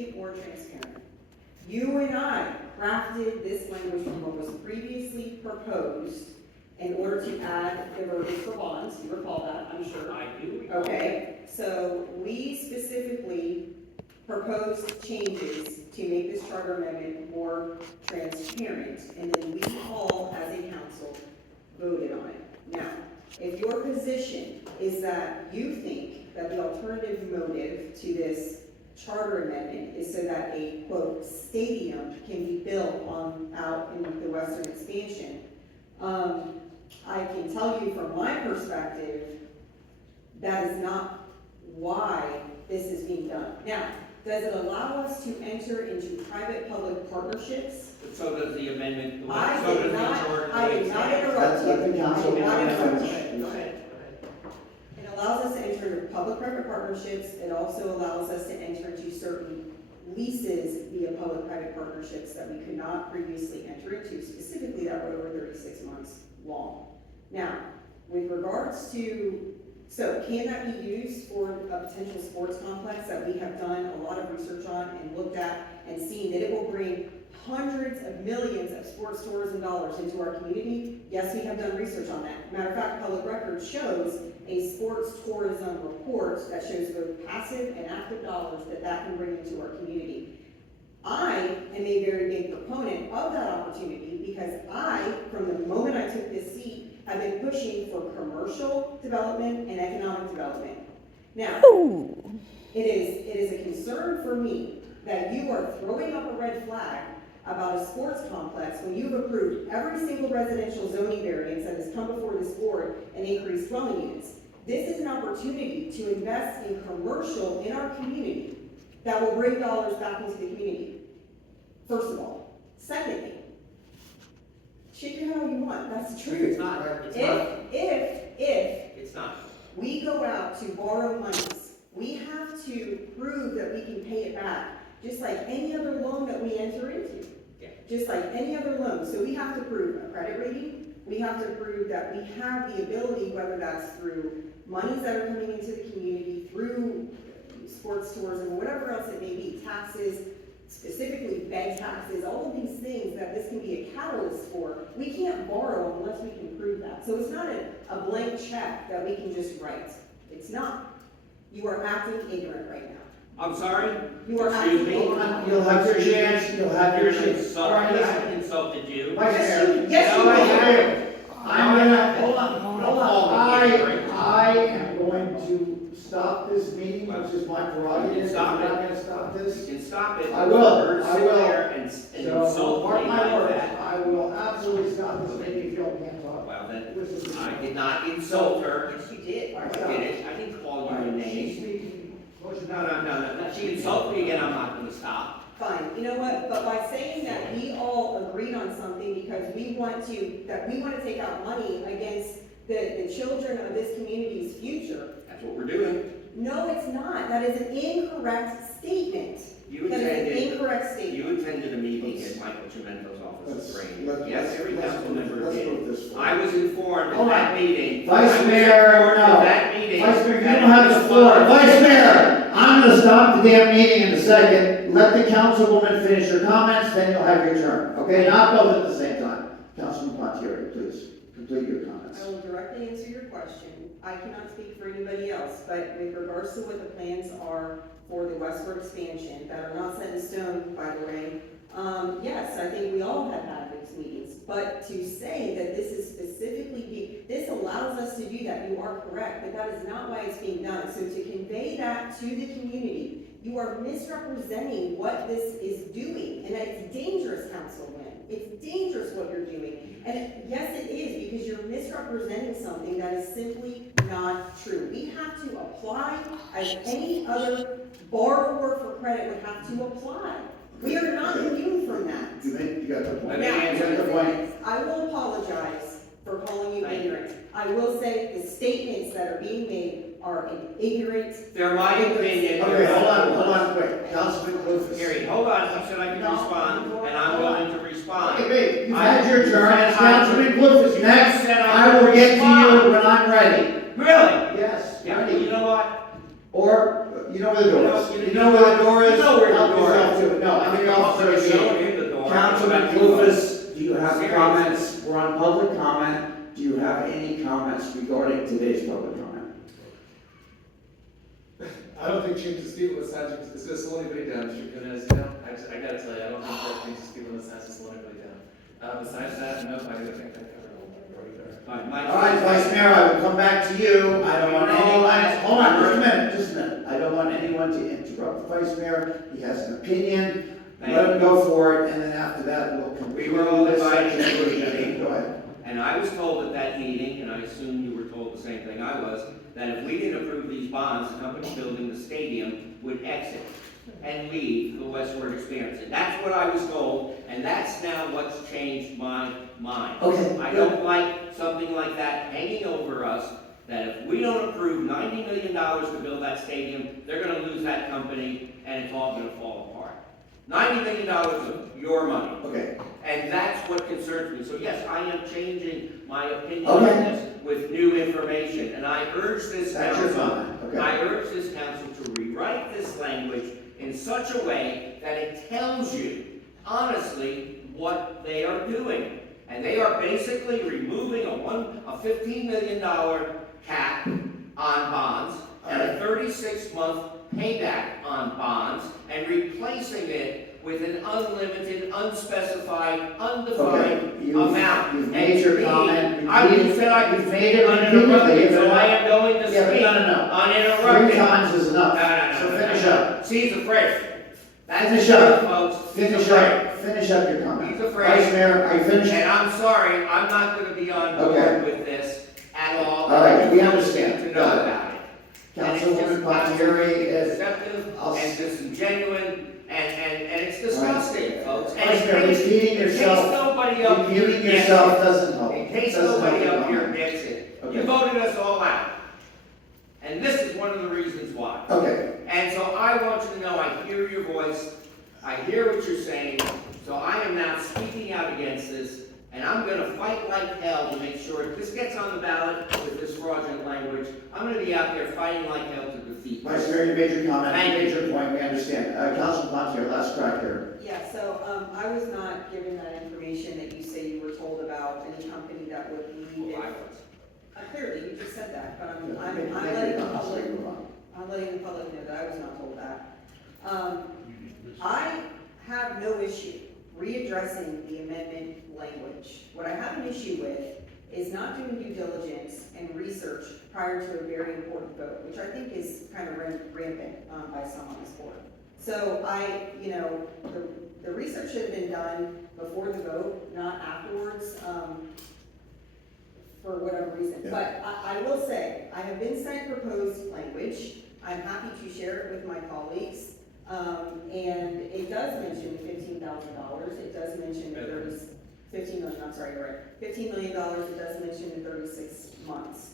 it more transparent. You and I crafted this language from what was previously proposed in order to add the verbiage for bonds. You recall that, I'm sure. I do recall. Okay, so we specifically proposed changes to make this charter amendment more transparent, and then we all, as a council, voted on it. Now, if your position is that you think that the alternative motive to this charter amendment is so that a, quote, stadium can be built out in the western expansion, I can tell you from my perspective, that is not why this is being done. Now, does it allow us to enter into private-public partnerships? So does the amendment. I so did does the not charter. interrupt you. Let the council I did not interrupt you. Go ahead. It allows us to enter into public-private partnerships. It also allows us to enter into certain leases via public-private partnerships that we could not previously enter into, specifically that were over 36 months long. Now, with regards to, so can that be used for a potential sports complex that we have done a lot of research on and looked at and seen that it will bring hundreds of millions of sports tourism dollars into our community? Yes, we have done research on that. Matter of fact, Public Records shows a sports tourism report that shows both passive and active dollars that can bring into our community. I am a very big proponent of that opportunity because I, from the moment I took this seat, have been pushing for commercial development and economic development. Now, it is a concern for me that you are throwing up a red flag about a sports complex when you've approved every single residential zoning variance that has come before this board and increased dwelling units. This is an opportunity to invest in commercial in our community that will bring dollars back into the community, first of all. Secondly, shake your head all you want, that's the truth. It's not. It's not. If It's not. we go out to borrow monies, we have to prove that we can pay it back, just like any other loan that we enter into. Yeah. Just like any other loan. So we have to prove a credit rating, we have to prove that we have the ability, whether that's through monies that are coming into the community, through sports tourism, whatever else it may be, taxes, specifically bed taxes, all of these things that this can be a catalyst for. We can't borrow unless we can prove that. So it's not a blank check that we can just write. It's not. You are acting ignorant right now. I'm sorry? You are Excuse me? acting You'll have your chance, you'll have your chance. All right, I haven't insulted you. Yes, you No, I will. haven't. I'm gonna, Hold on. I am going to stop this meeting, which is my prerogative. Stop I'm not it. gonna stop You this. can stop it. I will. Birds I sit will. there and So, insult mark me my like words, that. I will absolutely stop this meeting if you can't talk. Well, then, This is- I did not insult her. Yes, you did. I did it. I didn't call you a She's name. speaking. Motion No. She insulted me again, I'm not gonna stop. Fine, you know what, but by saying that we all agreed on something because we want to take out money against the children of this community's future. That's what we're doing. No, it's not. That is an incorrect statement. You That is an attended, incorrect statement. you attended a meeting at Michael Chimento's office in Rain. Let's- Yes, every let's council move- member let's move did. this forward. I was informed Hold at that on. meeting. Vice I was Mayor, informed no. at that meeting. Vice Mayor, you that don't have this the floor. was- Vice Mayor, I'm gonna stop the damn meeting in a second. Let the councilwoman finish her comments, then you'll have your turn. Okay, not both at the same time. Councilman Pontieri, please, complete your comments. I will directly answer your question. I cannot speak for anybody else, but with regards to what the plans are for the westward expansion, that are not set in stone, by the way, yes, I think we all have had those meetings. But to say that this is specifically, this allows us to do that, you are correct, but that is not why it's being done. So to convey that to the community, you are misrepresenting what this is doing, and it's dangerous, Councilman. It's dangerous what you're doing. And yes, it is, because you're misrepresenting something that is simply not true. We have to apply as any other borrower for credit would have to apply. We are not immune from that. You got the point. Let me answer the point. I will apologize for calling you ignorant. I will say the statements that are being made are ignorant. They're my opinion. Okay, hold on, quick. Councilman Clufus. Gary, hold on, you said I could No, respond, you and I'm hold going to respond. Okay, wait, you've I- had your turn. I- Councilman Clufus, next. said I will would get to respond. you when I'm ready. Really? Yes, Yeah, well, ready. you know what? Or, you know where the door is. You know- You know where the door is. You know where the Help door yourself Councilman about you folks. Clufus, do you have Seriously. comments? We're on public comment. Do you have any comments regarding today's public comment? I don't think changes people in the signs is gonna slow anybody down, Mr. Gomez, you know, I gotta tell you, I don't think that changes people in the signs will slow anybody down. Besides that, no, I think that covered all my already there. All right, Mike. All right, Vice Mayor, I will come back to you. I don't want anyone, hold on, just a minute. I don't want anyone to interrupt the Vice Mayor. He has an opinion. Let him go for it, and then after that, we'll conclude. We were all this invited section. to a meeting. Go ahead. And I was told at that meeting, and I assume you were told the same thing I was, that if we didn't approve these bonds, the company building the stadium would exit and leave the westward expansion. That's what I was told, and that's now what's changed my mind. Okay, I good. don't like something like that hanging over us, that if we don't approve $90 million to build that stadium, they're gonna lose that company, and it's all gonna fall apart. $90 million of your money. Okay, And that's what concerns me. So yes, I am changing my opinion Okay. on this with new information. And I urge this that's your council, comment, okay. I urge this council to rewrite this language in such a way that it tells you honestly what they are doing. And they are basically removing a $15 million cap on bonds and a 36-month payback on bonds and replacing it with an unlimited, unspecified, undefined Okay, amount. you've made your And comment. I would said I could You've make made it it repeatedly, uninterrupted, so but I am going to Yeah, but speak no. uninterrupted. 3 times is enough. No, So finish up. See, he's afraid. That's Finish the up. truth, folks. He's Finish afraid. up. Finish up your comment. He's afraid. Vice Mayor, are you finished? And I'm sorry, I'm not gonna be on board Okay. with this at all. All right, we I understand. need to Got know it. about it. And it's just Councilwoman Pontieri is. deceptive I'll and s- disingenuine, and it's disgusting, folks. And Vice Mayor, in case- repeating in case yourself, nobody up here repeating gets yourself it, doesn't help. in case Doesn't nobody help up your here comment. gets it, Okay. you voted us all out. And this is one of the reasons why. Okay, And so I want you to know, I hear your voice, I hear what you're saying, so I am now speaking out against this, and I'm gonna fight like hell to make sure if this gets on the ballot with this fraudulent language, I'm gonna be out there fighting like hell to defeat Vice this. Mayor, you made your comment, you Thank made you. your point, we understand. Councilman Pontieri, last crack here. Yeah, so, I was not given that information that you say you were told about any company that would leave. Well, I was. Clearly, you just said that, but I'm Make your letting the comments, public, move on. I'm letting the public know that I was not told that. I have no issue readdressing the amendment language. What I have an issue with is not doing due diligence and research prior to a very important vote, which I think is kind of rampant by some on this board. So the research should have been done before the vote, not afterwards, for whatever reason. Yeah. But I will say, I have been sent proposed language. I'm happy to share it with my colleagues. And it does mention $15,000. It does mention the 15 million, I'm sorry, you're right. $15 million, it does mention the 36 months.